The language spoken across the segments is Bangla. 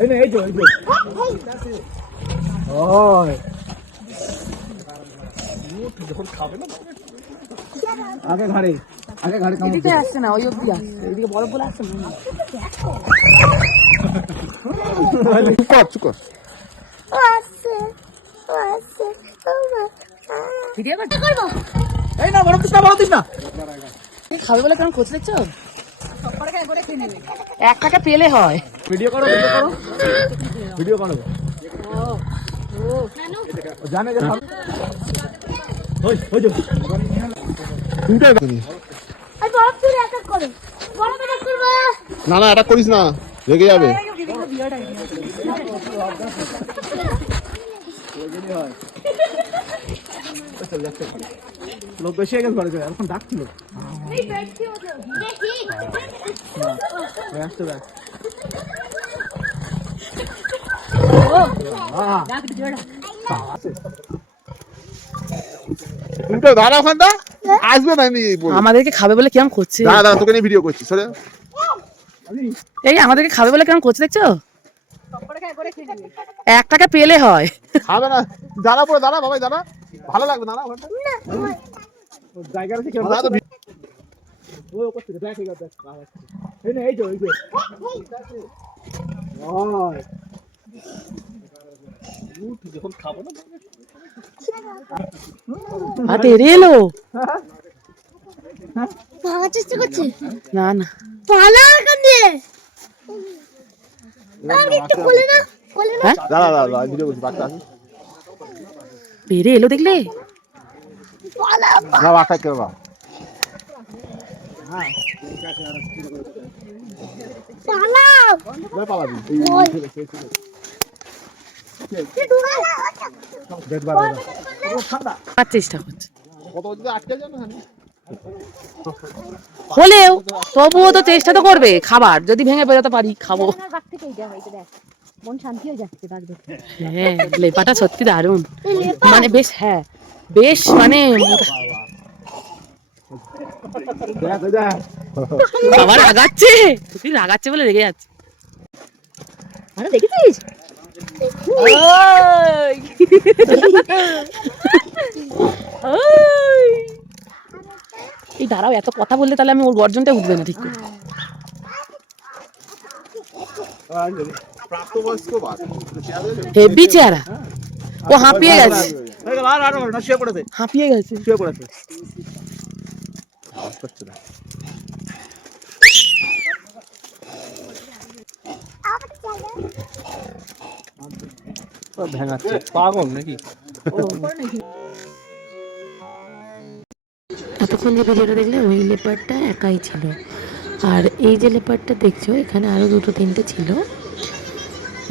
এই না এই যে ওই যখন খাবে না আগে ঘাড়ে এদিকে আসছে না, ওই অব্দি আসছে, এদিকে বরফ বলে আসছে না। ভিডিও করবো, এই না বড় দিস না খাবে বলে কেমন খোঁজ দেখছো? এক টাকা পেলে হয়। ভিডিও করো জানে যে না এটা করিস না, রেগে যাবে। লোক বেশি হয়ে গেছে এখন ডাকছিল দাঁড়া ওখানটা আসবে না, আমি আমাদেরকে খাবে বলে কেমন করছে। দাঁড়া তোকে নিয়ে ভিডিও করছি। সরে এই আমাদেরকে খাবে বলে কেমন করছে দেখছো? এক টাকা পেলে হয়। খাবে না, দাঁড়া পড়ে দাঁড়া বাবাই, দাঁড়া ভালো লাগবে। দাঁড়া ওখানটা জায়গাটা থেকে যখন খাবো না হাতে এলো ভাগার চেষ্টা করছে না না পালা কান দিয়ে একটু কোলে না হ্যাঁ দাঁড়া ভিডিও করছি। বাচ্চা আছে পেরে এলো দেখলে? পালা না বাচ্চা কেউ না, পালা পালাবি। চেষ্টা করছে কত আটকে যাবে না, হলেও তবুও তো চেষ্টা তো করবে খাবার, যদি ভেঙে বেরোতে পারি খাবো। মন শান্তি হয়ে যাচ্ছে ডাক দেখে। হ্যাঁ লেপাটা সত্যি দারুণ, মানে বেশ, হ্যাঁ বেশ, মানে খাবার রাগাচ্ছে, তুই রাগাচ্ছে বলে রেগে যাচ্ছে। আরে দেখেছিস এই দাঁড়াও, এত কথা বললে তাহলে আমি ওর গর্জনটা উঠবে না ঠিক করে। হেভি চেহারা, ও হাঁপিয়ে গেছে, হাঁপিয়ে গেছে। পাগল নাকি? এতক্ষণ যে ভিডিওটা দেখলে ওই লেপারটা একাই ছিল, আর এই যে লেপারটা দেখছো এখানে আরও দুটো তিনটে ছিল।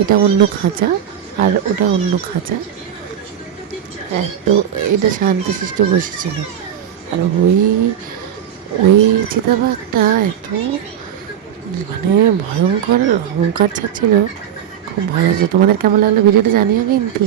এটা অন্য খাঁচা আর ওটা অন্য খাঁচা। তো এটা শান্তশিষ্ট বসেছিল, আর ওই চিতাবাঘটা এত মানে ভয়ঙ্কর অহংকার ছাড়ছিল, খুব ভয় লাগছে। তোমাদের কেমন লাগলো ভিডিওটা জানিও কিন্তু।